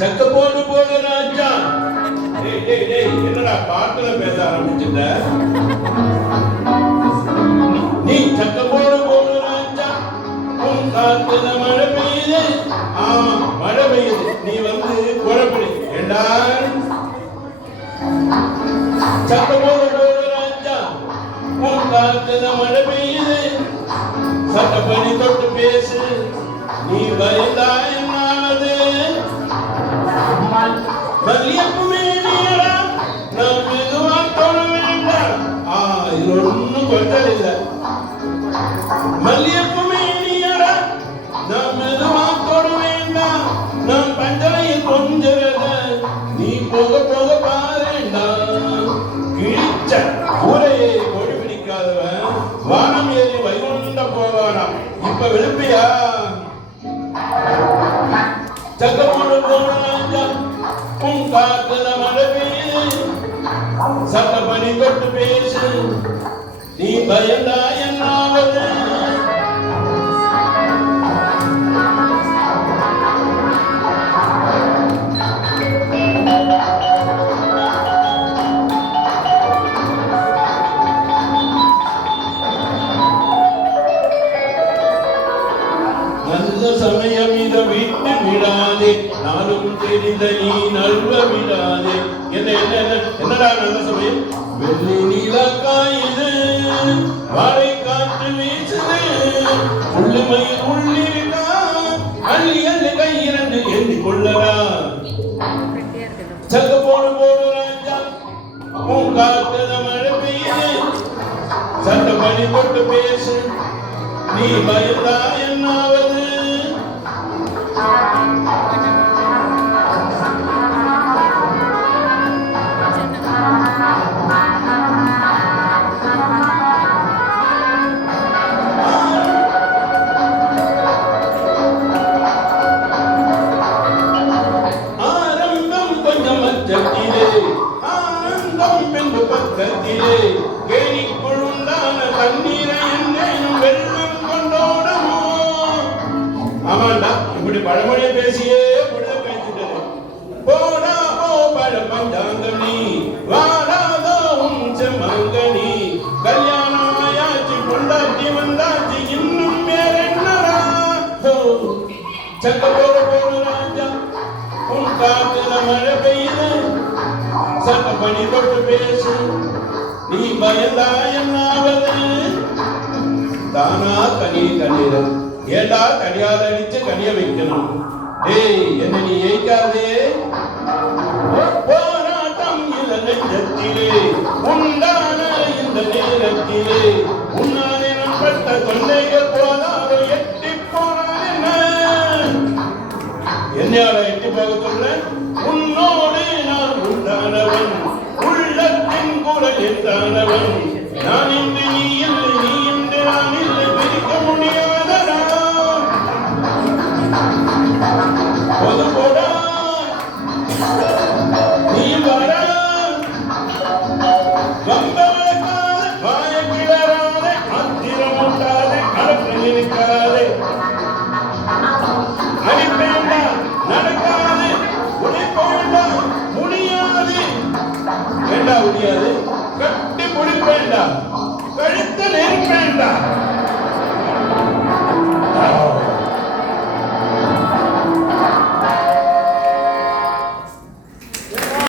சக்க போடு போடு ராஜா. என்னடா பாட்டுல பேச ஆரம்பிச்சுட்ட? நீ சக்க போடு போடு ராஜா. உன் காத்துல மழை பெய்யுது. ஆமா மழை பெய்யுது. நீ வந்து குழப்படி ஏண்டா? சக்க போடு போடு ராஜா. உன் காத்துல மழை பெய்யுது. சட்டப்படி தொட்டு பேசு. நீ பயந்தா என்னாவது? மல்லியப்புமே நீடா. நான் மெதுவா தொட வேண்டாம். இது ஒன்னும் கொஞ்சம் இல்லை. மல்லியப்புமே நீடா. நான் மெதுவா தொட வேண்டாம். நான் பஞ்சலையில் கொஞ்சம் நீ போக போக பாருண்டா. கிழிச்ச ஊரையே கொடி பிடிக்காதவன் வானம் ஏறி வைகுண்ட போவானா? இப்ப விழுப்பியா? சக்கமோடு போனாஞ்சா. உன் காத்துல மழை பெய்யுது. சட்டப்படி தொட்டு பேசு. நீ பயந்தா என்னாவது? நல்ல சமயம் இதை விட்டு விடாதே. நானும் தெரிந்த நீ நல்வ விடாதே. என்னடா நல்ல சமயம்? வெள்ளி நீலா காயுது. வாழை காற்று வீசுது. உள்ளுமையில் உள்ளிருக்கா. அள்ளி அள்ளி கையிரண்டு எண்ணி கொள்ளடா. சக்க போடு போடு ராஜா. உன் காத்துல மழை பெய்யுது. சட்டப்படி போட்டு பேசு. நீ பயந்தா என்னாவது? ஆரம்பம் கொஞ்சம் மச்சத்திலே. ஆனந்தம் பெண்டு பக்கத்திலே. கேணிக்குள் உண்டான தண்ணீரை என்னையும் வெள்ளம் கொண்டோடமோ. ஆமாண்டா, இப்படி பழமொழியை பேசியே புள்ள பேசிட்டது. போடா போ பழ பஞ்சாங்கனி. வாடாதோ உன் செம்மங்கனி. கல்யாணம் ஆயாச்சு கொண்டாட்டி வந்தாச்சு. இன்னும் வேற என்னடா? சக்க போடு போடு ராஜா. உன் காத்துல மழை பெய்யுது. சட்டப்படி தொட்டு பேசு. நீ பயந்தா என்னாவது? தானா கனி கண்ணீர். ஏண்டா கனியால அடிச்சு கனிய வைக்கணும்? என்ன நீ ஏய்க்காதே. போராட்டம் இந்த நெஞ்சத்திலே. உண்டான இந்த நேரத்திலே. உன்னாலே நம்பட்ட தொல்லைகள் போதாது. எட்டி போனான் என்னையால எட்டி போக சொல்ல? உன்னோடு நான் உண்டானவன். உள்ளத்தின் குரல் என்றானவன். நான் இன்று நீ இல்லை. நீ இன்று நான் இல்லை. பிரிக்க முடியாதடா. பொது போடா. நீ வரா. வம்ப வளர்க்காத. வாய கிளறாதே. ஆத்திரம் ஊட்டாதே. அடக்க நினைக்காதே. அடிப்பேண்டா. நடக்காது. உடைப்பேண்டா. முடியாது. வேண்டா முடியாது. கட்டி முடிப்பேண்டா. கழுத்த நெருப்பேண்டா.